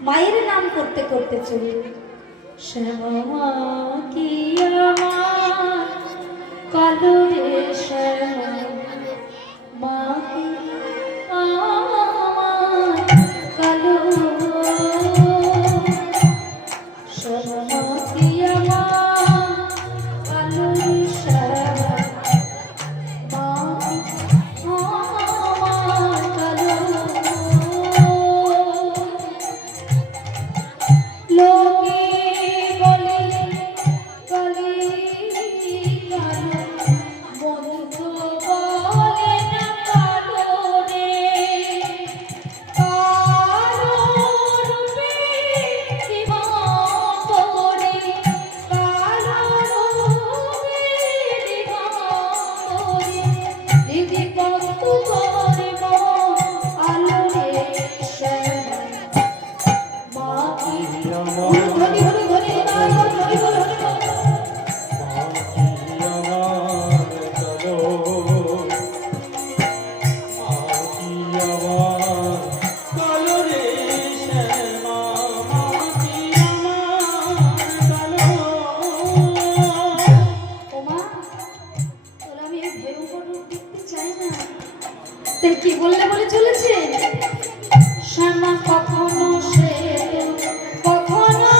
মায়ের নাম করতে করতে চলে শ্যামা কি আমার কালো রে শ্যামা মা কি আমার কালো শ্যামা কি আমার কালো রে শ্যামা মা কি আমার কালো লোকে বলে কালি কালো বন্ধু বলে না কালো রে কালো রূপে দিগম্বরে কালো রূপে দিগম্বরে দিদি কত করে আলো রে শ্যামা ধরি ধরি ধরি ধরি ধরি কি বললে বলে চলেছে শ্যামা কখনো সে কখনো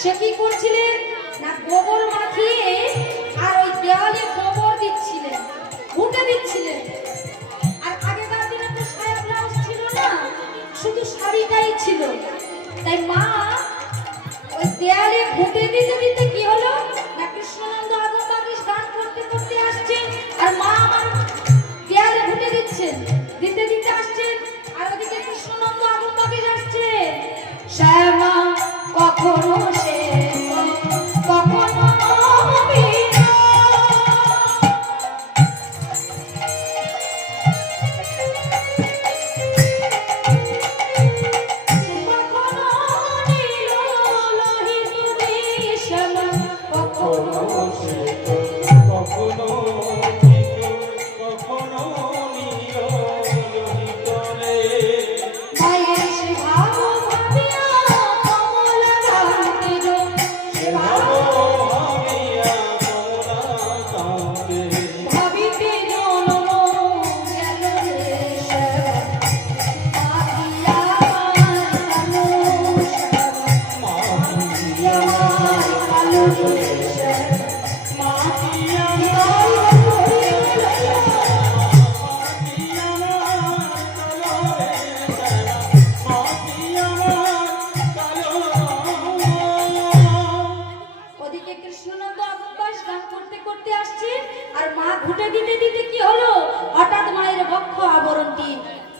সে কি করছিলেন না গোবর মাখিয়ে আর ওই দেওয়ালে গোবর দিচ্ছিলেন ঘুটে দিচ্ছিলেন আর আগেকার দিনে তো সায়া ব্লাউজ ছিল না শুধু শাড়িটাই ছিল তাই মা ওই দেওয়ালে ঘুটে দিতে দিতে কি হলো না কৃষ্ণনন্দ আগমবাগীশ গান করতে করতে আসছে আর মা আমার দেওয়ালে ঘুটে দিচ্ছেন দিতে দিতে আসছেন আর ওদিকে কৃষ্ণনন্দ আগমবাগীশ আসছে শ্যামা কখনো সে কখনো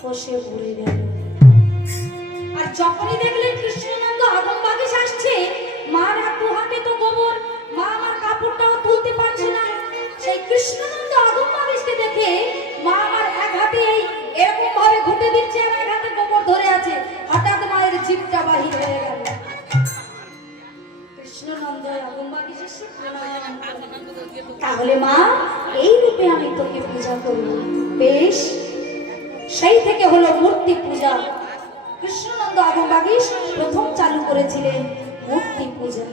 খসে পড়ে গেল আর যখনই দেখলেন কৃষ্ণনন্দ আগমবাগীশ আসছে মার হাতে তো গোবর মা আমার কাপড়টাও তুলতে পারছে না সেই কৃষ্ণনন্দ আগমবাগীশকে দেখে মা আমার এক হাতে এরকম ভাবে ঘুটে দিচ্ছে আর এক হাতে গোবর ধরে আছে হঠাৎ মায়ের জিভটা বাহির হয়ে গেল কৃষ্ণনন্দ আগমবাগীশ এসে তাহলে মা এই রূপে আমি তোকে পূজা করব বেশ সেই থেকে হলো মূর্তি পূজা। কৃষ্ণনন্দ আগমবাগীশ প্রথম চালু করেছিলেন মূর্তি পূজা।